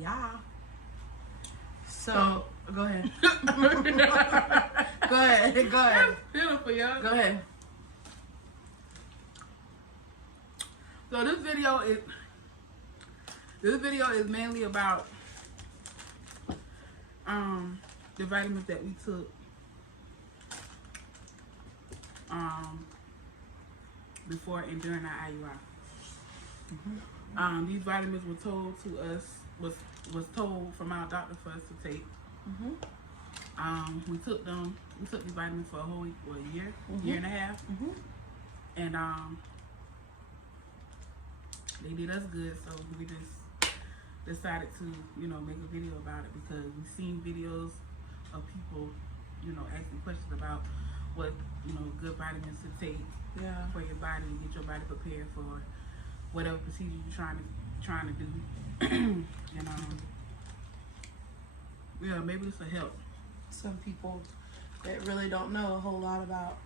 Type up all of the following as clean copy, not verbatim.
Yeah. So, go ahead. Go ahead. Go ahead. I'm feeling for y'all. Go ahead. So this video is mainly about the vitamins that we took before and during our IuI. Mm-hmm. These vitamins were told to us was told from our doctor for us to take. Mm-hmm. We took these vitamins for a whole week, or a year, Mm-hmm. year and a half, Mm-hmm. and they did us good. So we just decided to, make a video about it because we've seen videos of people, asking questions about what, good vitamins to take for your body and get your body prepared for whatever procedure you're trying to do. And maybe this will help some people that really don't know a whole lot about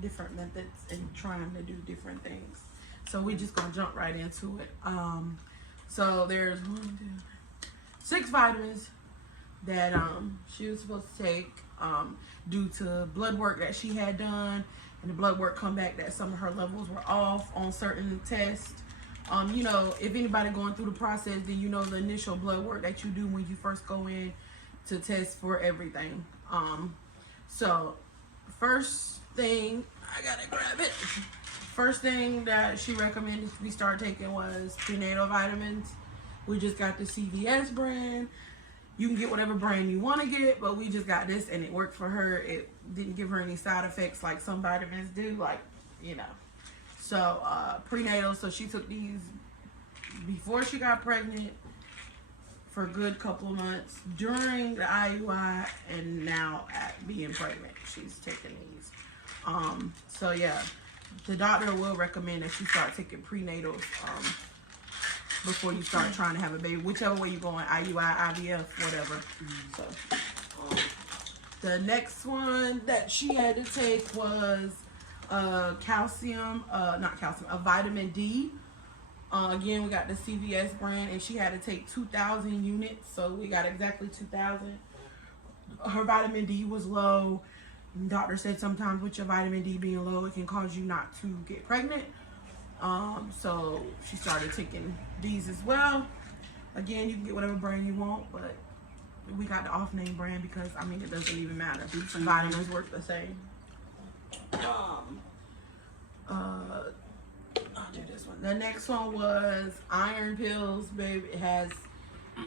different methods and trying to do different things. So we just gonna jump right into it. So there's 6 vitamins that she was supposed to take due to blood work that she had done, and the blood work come back that some of her levels were off on certain tests. If anybody going through the process, then the initial blood work that you do when you first go in to test for everything. So first thing, I gotta grab it. First thing that she recommended we start taking was prenatal vitamins. We just got the CVS brand. You can get whatever brand you want to get, but we just got this and it worked for her. It didn't give her any side effects like some vitamins do, So prenatal, so she took these before she got pregnant for a good couple of months, during the IuI, and now at being pregnant, she's taking these. So yeah, the doctor will recommend that you start taking prenatals before you start trying to have a baby, whichever way you're going, IuI, IVF, whatever. So the next one that she had to take was vitamin D. Again, we got the CVS brand, and she had to take 2,000 units, so we got exactly 2,000. Her vitamin D was low. The doctor said sometimes with your vitamin D being low, it can cause you not to get pregnant. So she started taking these as well. Again, you can get whatever brand you want, but we got the off-name brand because, it doesn't even matter. Vitamins work the same. I'll do this one. The next one was iron pills, babe. It has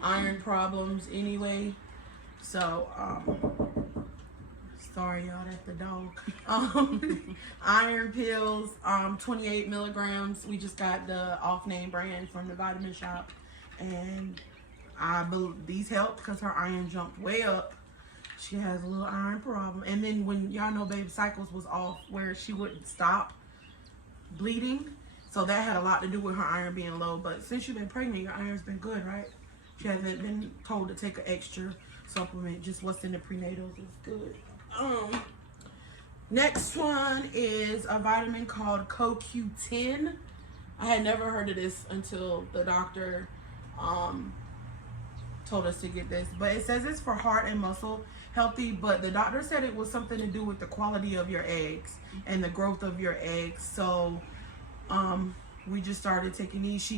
iron problems anyway. So, sorry y'all, that's the dog. Iron pills, 28 milligrams. We just got the off-name brand from the vitamin shop, and I believe these help because her iron jumped way up. She has a little iron problem, and then when y'all know baby cycles was off where she wouldn't stop bleeding, so that had a lot to do with her iron being low. But since you've been pregnant, your iron's been good, right? She hasn't been told to take an extra supplement. Just what's in the prenatals is good. Next one is a vitamin called CoQ10. I had never heard of this until the doctor told us to get this, but it says it's for heart and muscle healthy, but the doctor said it was something to do with the quality of your eggs and the growth of your eggs. So we just started taking these. She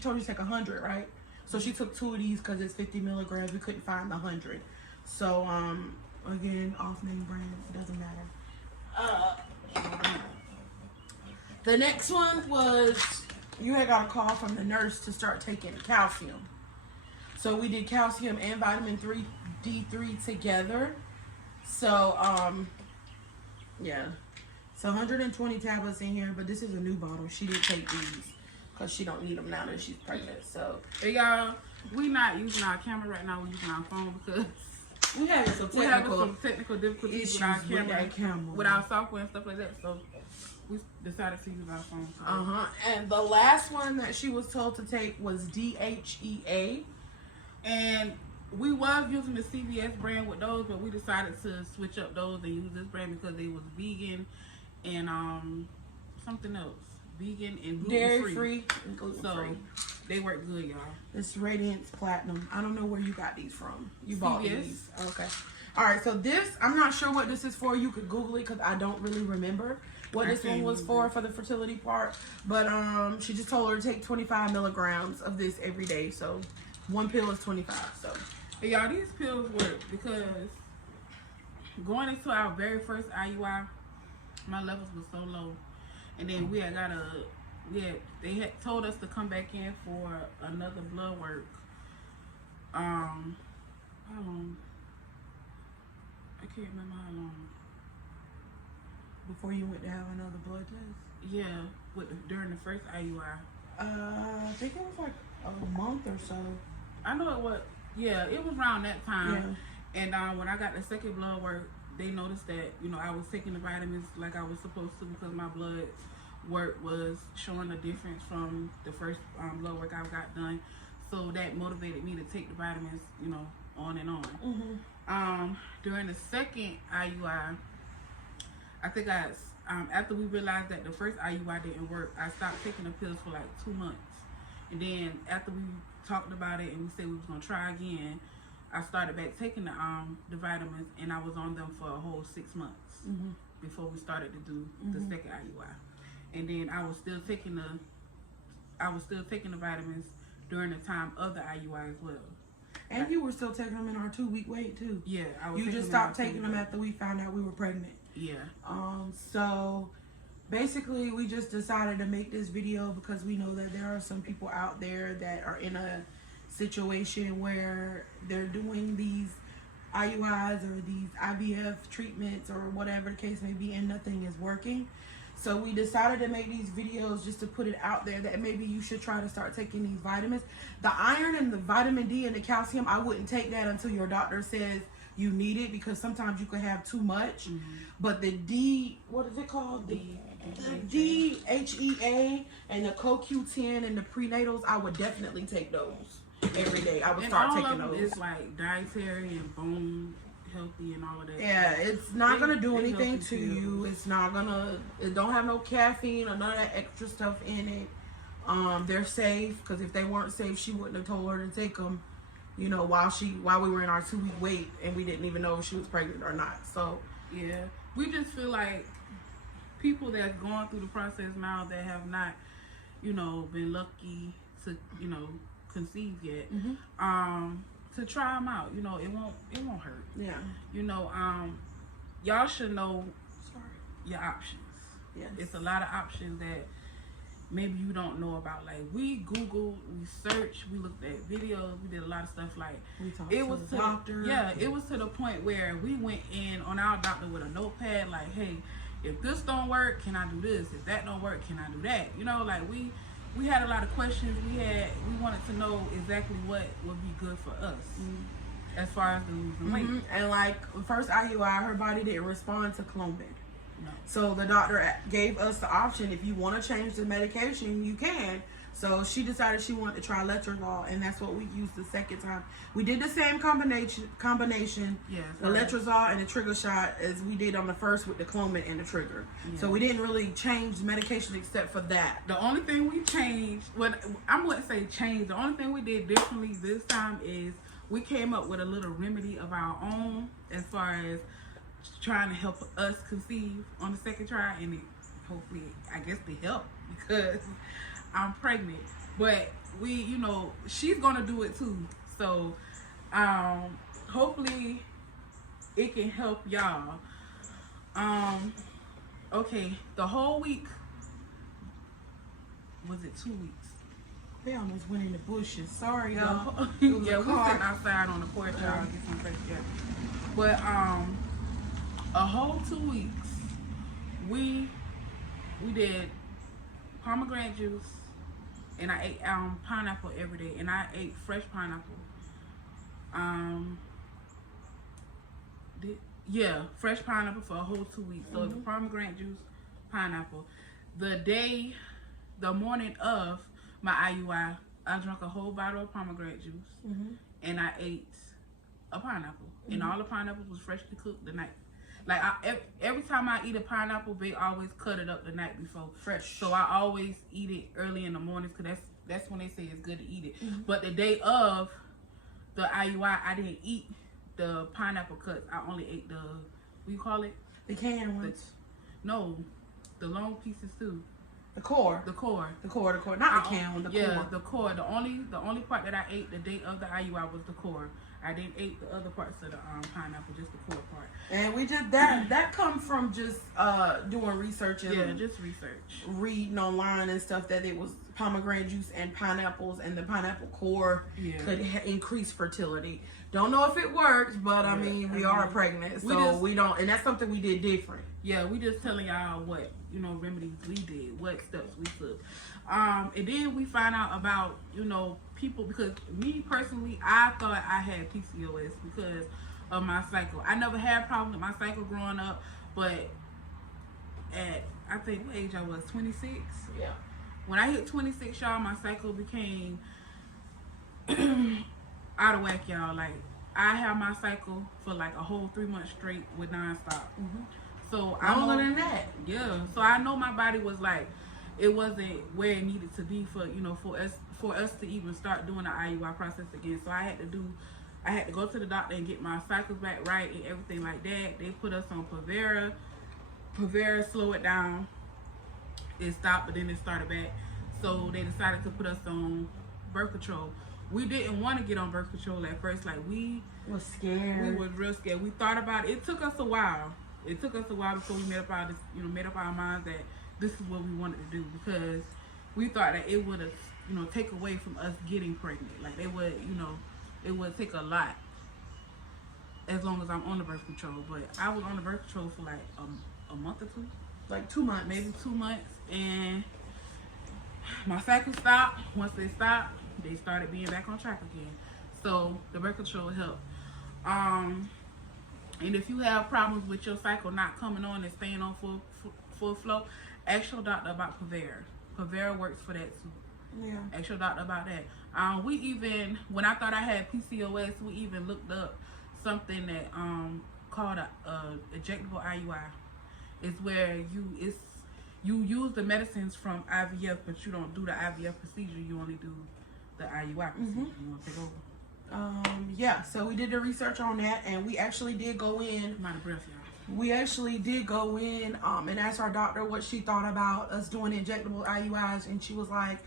told you to take 100, right? So she took 2 of these because it's 50 milligrams. We couldn't find the 100. So again, off-name brand, it doesn't matter. The next one was, you had got a call from the nurse to start taking calcium. So we did calcium and vitamin D3 together. So yeah, so 120 tablets in here, but this is a new bottle. She didn't take these because she don't need them now that she's pregnant. So hey y'all, we not using our camera right now. We're using our phone because we having some technical difficulties with our camera, with our software and stuff like that. So we decided to use our phone. And the last one that she was told to take was DHEA. And we was using the CVS brand with those, but we decided to switch up those and use this brand because they was vegan and something else. Vegan and gluten dairy free and gluten free. They work good, y'all. It's Radiance Platinum. I don't know where you got these from. You bought CVS. these. Okay. All right, so this, I'm not sure what this is for. You could Google it because I don't really remember what this one was for the fertility part. But she just told her to take 25 milligrams of this every day. So one pill is 25. So Hey, y'all, these pills work because going into our very first IuI, my levels were so low, and then they had told us to come back in for another blood work. How long? I can't remember how long. before you went to have another blood test? Yeah, during the first IuI. I think it was like a month or so. I know it was. Yeah, it was around that time. Yeah. And when I got the second blood work, they noticed that, you know, I was taking the vitamins like I was supposed to because my blood work was showing a difference from the first blood work I got done. So that motivated me to take the vitamins, you know, on and on. Mm-hmm. During the second IuI, I think after we realized that the first IuI didn't work, I stopped taking the pills for like 2 months. And then after we talked about it and we said we was gonna try again, I started back taking the vitamins, and I was on them for a whole 6 months Mm-hmm. before we started to do the Mm-hmm. second IuI. And then I was still taking the vitamins during the time of the IuI as well. And you were still taking them in our 2-week wait too. Yeah, I was. You just stopped taking them after we found out we were pregnant. Yeah. So basically we just decided to make this video because we know that there are some people out there that are in a situation where they're doing these IuIs or these IVF treatments or whatever the case may be, and nothing is working. So we decided to make these videos just to put it out there that maybe you should try to start taking these vitamins. The iron and the vitamin D and the calcium, I wouldn't take that until your doctor says you need it, because sometimes you could have too much. Mm-hmm. But the D, what is it called? The DHEA and the CoQ10 and the prenatals, I would definitely take those every day. I would start taking those. It's like dietary and bone healthy and all of that. Yeah, it's not gonna do They anything healthy to pills. you. It's not gonna. It don't have no caffeine or none of that extra stuff in it. They're safe, because if they weren't safe, she wouldn't have told her to take them. You know, while we were in our 2-week wait and we didn't even know if she was pregnant or not. So yeah, we just feel like people that's going through the process now that have not, you know, been lucky to, you know, conceive yet, to try them out. You know, it won't hurt. yeah, You know, y'all should know sorry. your options. Yes. It's a lot of options that maybe you don't know about. Like, we Googled, we searched, we looked at videos, we did a lot of stuff. Like, We talked it to was the doctor. it was to the point where we went in on our doctor with a notepad, like, hey, if this don't work, can I do this? If that don't work, can I do that? You know, like, we had a lot of questions. We wanted to know exactly what would be good for us as far as the losing weight. And like first IuI, her body didn't respond to Clomid. No. So the doctor gave us the option, if you want to change the medication, you can. So she decided she wanted to try letrozole, and that's what we used the second time. We did the same combination, Yeah, the letrozole and the trigger shot, as we did on the first with the Clomid and the trigger. Yeah. So we didn't really change the medication except for that. The only thing we changed, I wouldn't say change, the only thing we did differently this time is we came up with a little remedy of our own as far as trying to help us conceive on the second try, and it hopefully, I guess, they help because I'm pregnant. But we, you know, she's gonna do it too. So hopefully it can help y'all. Okay, the whole week, was it 2 weeks? They almost went in the bushes. Sorry, Yeah, y'all. we sitting outside on the porch, y'all, get some fresh air. But a whole 2 weeks, we did pomegranate juice, and I ate pineapple every day, and I ate fresh pineapple. Fresh pineapple for a whole 2 weeks. So the pomegranate juice, pineapple. The morning of my IuI, I drank a whole bottle of pomegranate juice, and I ate a pineapple, and all the pineapples was freshly cooked the night. Like, every time I eat a pineapple, they always cut it up the night before. Fresh. So I always eat it early in the mornings, because that's That's when they say it's good to eat it. But the day of the IuI, I didn't eat the pineapple cuts. I only ate the, what you call it? The canned ones. No, the long pieces too. The core. The core. The core. Not the canned one, the core. The core. The only part that I ate the day of the IuI was the core. I didn't eat the other parts of the pineapple, just the core part. And we just that comes from just doing research and just research, reading online and stuff that it was pomegranate juice and pineapples and the pineapple core could increase fertility. Don't know if it works, but I mean we are pregnant, so we don't, and that's something we did different. Yeah, we just telling y'all what remedies we did, what steps we took, and then we find out about people, because me personally, I thought I had PCOS because of my cycle. I never had problems with my cycle growing up, but at I think what age I was, 26. Yeah. When I hit 26, y'all, my cycle became out of whack, y'all. Like, I had my cycle for like a whole 3 months straight with nonstop. So longer than that. Yeah. So I know my body was like, it wasn't where it needed to be for for us to even start doing the IuI process again. So I had to go to the doctor and get my cycles back right and everything like that. They put us on Provera. Provera slowed it down. It stopped, but then it started back. So they decided to put us on birth control. We didn't want to get on birth control at first. Like, we was scared. We was real scared. We thought about it. It took us a while. Before we made up our minds that this is what we wanted to do, because we thought that it would take away from us getting pregnant. Like, it would take a lot as long as I'm on the birth control. But I was on the birth control for like a month or two. Like 2 months. Maybe 2 months. And my cycle stopped. Once they stopped, they started being back on track again. So the birth control helped. And if you have problems with your cycle not coming on and staying on full flow, ask your doctor about Provera. Provera works for that too. Yeah. Ask your doctor about that. We even, when I thought I had PCOS, we even looked up something that called a injectable IuI. It's where you use the medicines from IVF, but you don't do the IVF procedure. You only do the IuI procedure. You want to take over? Yeah, so we did the research on that, and we actually did go in. I'm out of breath, y'all. We actually did go in and ask our doctor what she thought about us doing injectable IuIs, and she was like,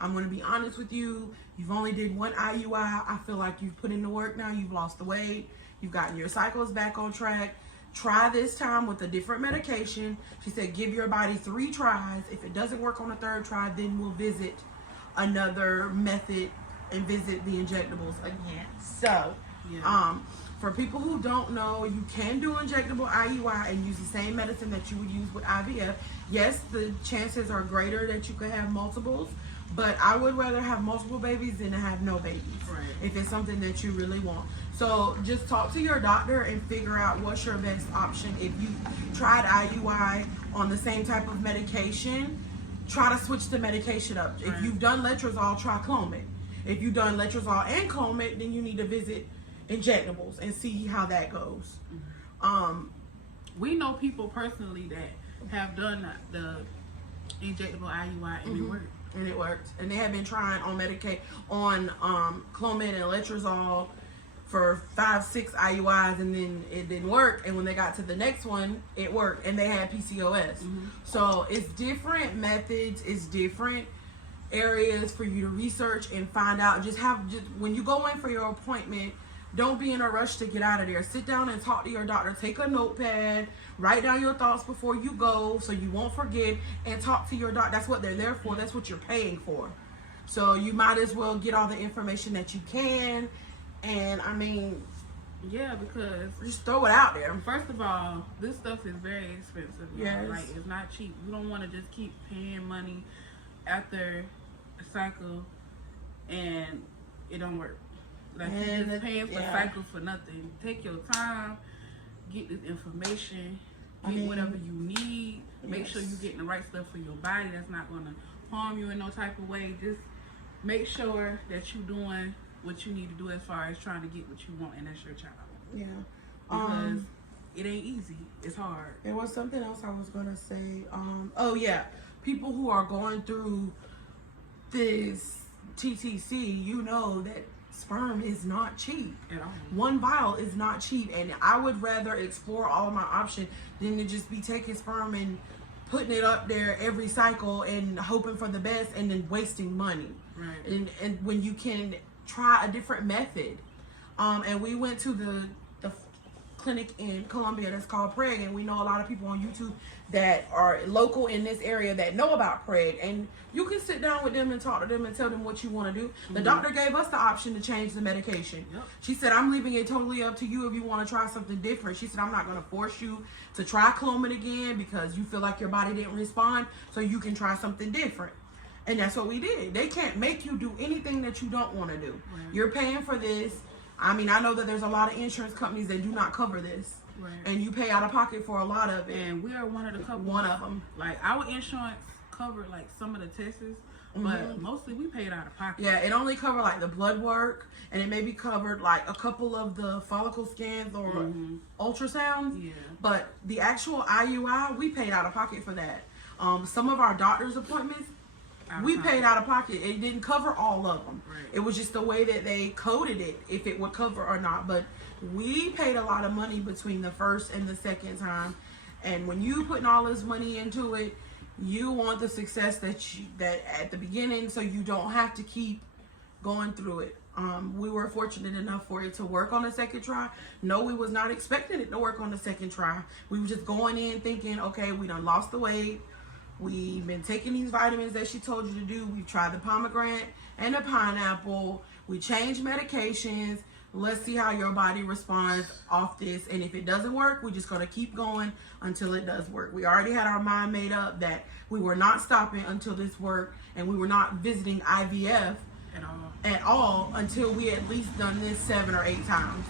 I'm going to be honest with you. You've only did one IuI. I feel like you've put in the work now. You've lost the weight. You've gotten your cycles back on track. Try this time with a different medication. She said, give your body 3 tries. If it doesn't work on the 3rd try, then we'll visit another method and visit the injectables again. So, for people who don't know, you can do injectable IuI and use the same medicine that you would use with IVF. Yes, the chances are greater that you could have multiples, but I would rather have multiple babies than to have no babies, if it's something that you really want. So just talk to your doctor and figure out what's your best option. If you tried IuI on the same type of medication, try to switch the medication up. If you've done letrozole, try Clomid. If you've done letrozole and Clomid, then you need to visit injectables and see how that goes. We know people personally that have done the injectable IuI and it worked. And it worked. And they have been trying on Clomid and letrozole for 5-6 IuIs, and then it didn't work. And when they got to the next one, it worked, and they had PCOS. So it's different methods, it's different areas for you to research and find out. Just when you go in for your appointment, don't be in a rush to get out of there. Sit down and talk to your doctor. Take a notepad, write down your thoughts before you go so you won't forget, and talk to your doctor. That's what they're there for. That's what you're paying for. So you might as well get all the information that you can. And I mean, yeah, because just throw it out there. First of all, this stuff is very expensive. Yes. Like, it's not cheap. You don't want to just keep paying money after a cycle and it don't work. Like, you're just paying for cycles for nothing. Take your time, get this information, get whatever you need. Make sure you're getting the right stuff for your body that's not going to harm you in no type of way. Just make sure that you're doing what you need to do as far as trying to get what you want, and that's your child. Yeah. Because it ain't easy. It's hard. There was something else I was going to say. Oh, yeah. People who are going through this TTC, you know that sperm is not cheap. At all. One vial is not cheap, and I would rather explore all of my options than to just be taking sperm and putting it up there every cycle and hoping for the best and then wasting money. Right. And when you can try a different method. And we went to the clinic in Columbia that's called Preg, and we know a lot of people on YouTube that are local in this area that know about Preg, and you can sit down with them and talk to them and tell them what you want to do. The doctor gave us the option to change the medication. Yep. She said, I'm leaving it totally up to you if you want to try something different. She said, I'm not going to force you to try Clomid again because you feel like your body didn't respond, so you can try something different. And that's what we did. They can't make you do anything that you don't want to do. Right. You're paying for this. I mean, I know that there's a lot of insurance companies that do not cover this. Right. And you pay out of pocket for a lot of it. And we are one of the couple. One of them. Like, our insurance covered like some of the tests, but mostly we paid out of pocket. Yeah, it only covered like the blood work, and it maybe covered like a couple of the follicle scans or ultrasounds. Yeah. But the actual IuI, we paid out of pocket for that. Some of our doctor's appointments, we paid out of pocket. It didn't cover all of them. Right. It was just the way that they coded it, if it would cover or not. But we paid a lot of money between the first and the second time. And when you putting all this money into it, you want the success that at the beginning, so you don't have to keep going through it. We were fortunate enough for it to work on the second try. No, we was not expecting it to work on the second try. We were just going in thinking, okay, we done lost the weight. We've been taking these vitamins that she told you to do. We've tried the pomegranate and the pineapple. We changed medications. Let's see how your body responds off this. And if it doesn't work, we're just going to keep going until it does work. We already had our mind made up that we were not stopping until this worked, and we were not visiting IVF at all until we at least done this 7 or 8 times.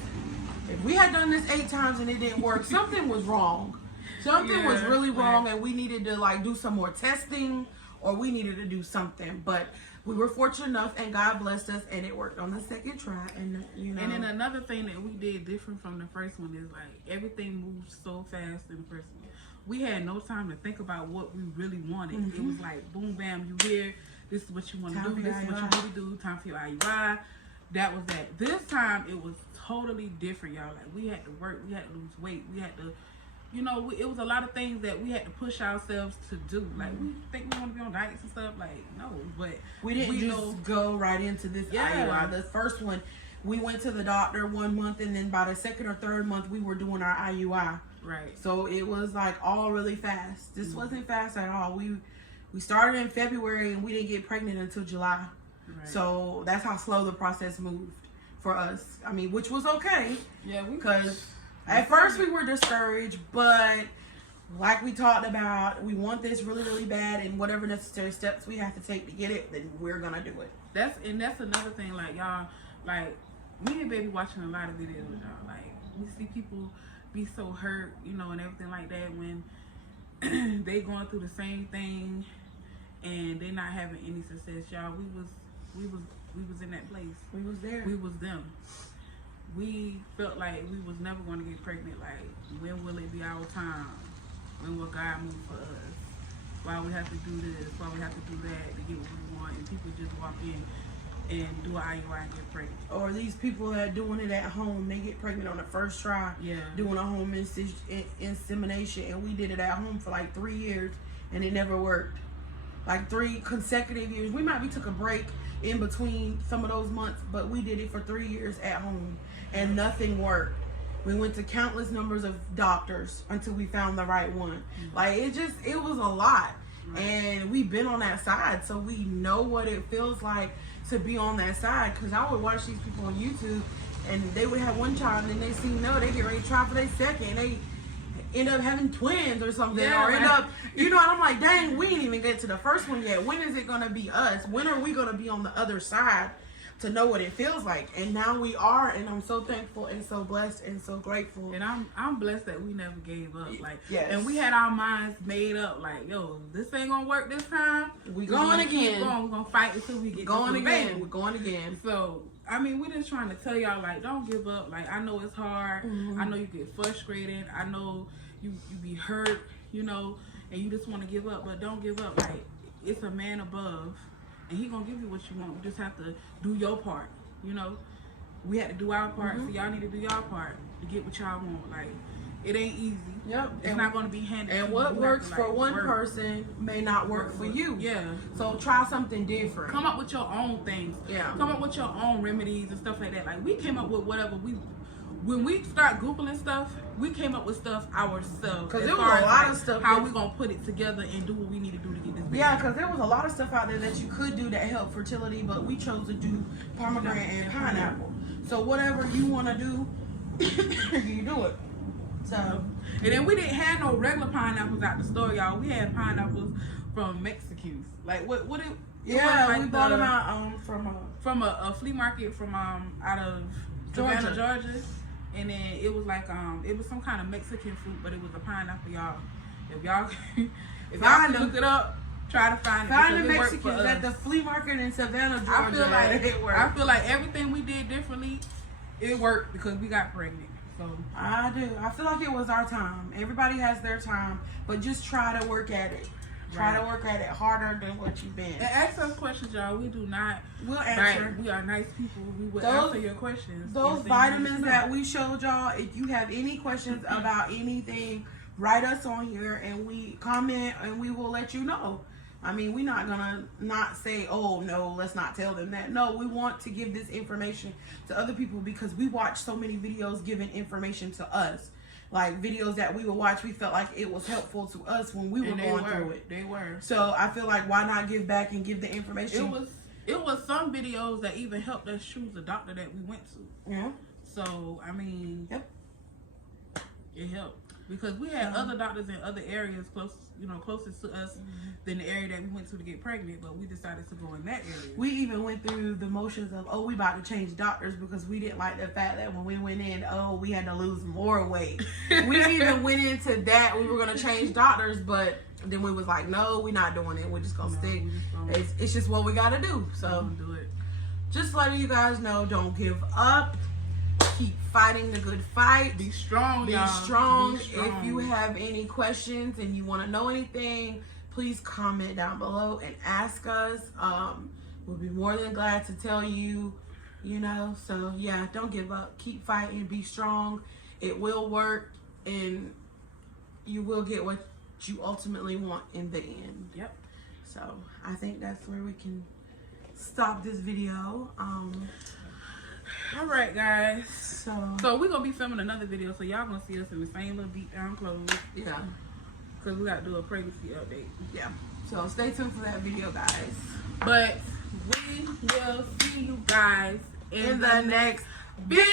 If we had done this 8 times and it didn't work, something was wrong. Something was really wrong, and we needed to like do some more testing, or we needed to do something. But we were fortunate enough, and God blessed us, and it worked on the second try. And you know. And then another thing that we did different from the first one is like everything moved so fast in the first one. We had no time to think about what we really wanted. It was like boom, bam, you here. This is what you want to do. This is what you need to do. Time for your IuI. That was that. This time it was totally different, y'all. Like, we had to work. We had to lose weight. We had to. You know, it was a lot of things that we had to push ourselves to do. Like, we think we want to be on diets and stuff. Like, no, but we didn't just go right into this IuI. The first one, we went to the doctor 1 month, and then by the second or third month, we were doing our IuI. Right. So it was like all really fast. This wasn't fast at all. We started in February, and we didn't get pregnant until July. Right. So that's how slow the process moved for us. I mean, which was okay. Yeah, because at first we were discouraged, but like we talked about, we want this really, really bad, and whatever necessary steps we have to take to get it, then we're gonna do it. That's another thing. Like, y'all, like, me and baby watching a lot of videos, y'all. Like, we see people be so hurt, you know, and everything like that when they going through the same thing and they not having any success, y'all. We was in that place. We was there. We was them. We felt like we was never going to get pregnant. Like, when will it be our time? When will God move for us? Why we have to do this? Why we have to do that to get what we want? And people just walk in and do an IuI and get pregnant. Or these people that are doing it at home, they get pregnant on the first try. Yeah. Doing a home insemination, and we did it at home for like 3 years, and it never worked. Like 3 consecutive years. We took a break in between some of those months, but we did it for 3 years at home, and nothing worked. We went to countless numbers of doctors until we found the right one. Like, it was a lot. And we've been on that side, so we know what it feels like to be on that side. Because I would watch these people on YouTube, and they would have one child, and they see, no, they get ready to try for their second. They end up having twins or something, or end up, you know, and I'm like, dang, we didn't even get to the first one yet. When is it going to be us? When are we going to be on the other side to know what it feels like? And now we are, and I'm so thankful and so blessed and so grateful. And I'm blessed that we never gave up. Like, and we had our minds made up, like, yo, this ain't gonna work this time. We going again. We're gonna fight until we get going again. Baby. We're going again. So, I mean, we're just trying to tell y'all, like, don't give up. Like, I know it's hard. I know you get frustrated. I know you be hurt, you know, and you just want to give up, but don't give up. Like, it's a man above, and he gonna give you what you want. You just have to do your part. You know, we had to do our part, so y'all need to do y'all part to get what y'all want. Like, it ain't easy. Yep. It's not gonna be handed. And what works for one person may not work for you. Yeah. So try something different. Come up with your own things. Yeah. Come up with your own remedies and stuff like that. Like, we came up with whatever when we start Googling stuff, we came up with stuff ourselves. Because there was a lot of stuff. How we gonna put it together and do what we need to do to get this baby. Yeah, because there was a lot of stuff out there that you could do that helped fertility, but we chose to do pomegranate and pineapple. So whatever you want to do, you do it. So, and then we didn't have no regular pineapples out the store, y'all. We had pineapples from Mexicans. Like what it yeah, like we bought them out from a flea market from out of Savannah, Georgia. And then it was like it was some kind of Mexican fruit, but it was a pineapple, y'all. If y'all can look it up, try to find it. Find the Mexicans at the flea market in Savannah, Georgia. I feel like everything we did differently, it worked because we got pregnant. So I do. I feel like it was our time. Everybody has their time, but just try to work at it. Try to work at it harder than what you've been. And ask us questions, y'all. We do not. We'll answer. We are nice people. We will answer your questions. Those vitamins that we showed y'all, if you have any questions about anything, write us on here and we comment and we will let you know. I mean, we're not gonna not say, oh no, let's not tell them that. No, we want to give this information to other people because we watch so many videos giving information to us. Like videos that we would watch, we felt like it was helpful to us when we were going through it. They were. So I feel like why not give back and give the information? It was some videos that even helped us choose the doctor that we went to. Yeah. So I mean, yep, it helped because we had other doctors in other areas closest to us than the area that we went to get pregnant, but we decided to go in that area. We even went through the motions of, we about to change doctors because we didn't like the fact that when we went in, we had to lose more weight. We even went into that. We were going to change doctors, but then we was like, no, we're not doing it. We're just going to stick. It's just what we got to do. So do it. Just letting you guys know, don't give up. Keep fighting the good fight. Be strong, Be y'all. strong. If you have any questions and you want to know anything, please comment down below and ask us. We'll be more than glad to tell you, So, yeah, don't give up. Keep fighting. Be strong. It will work, and you will get what you ultimately want in the end. Yep. So, I think that's where we can stop this video. All right, guys. So we're gonna be filming another video, so y'all gonna see us in the same little deep down clothes. Yeah. Cause we gotta do a pregnancy update. Yeah. So stay tuned for that video, guys. But we will see you guys in the next video.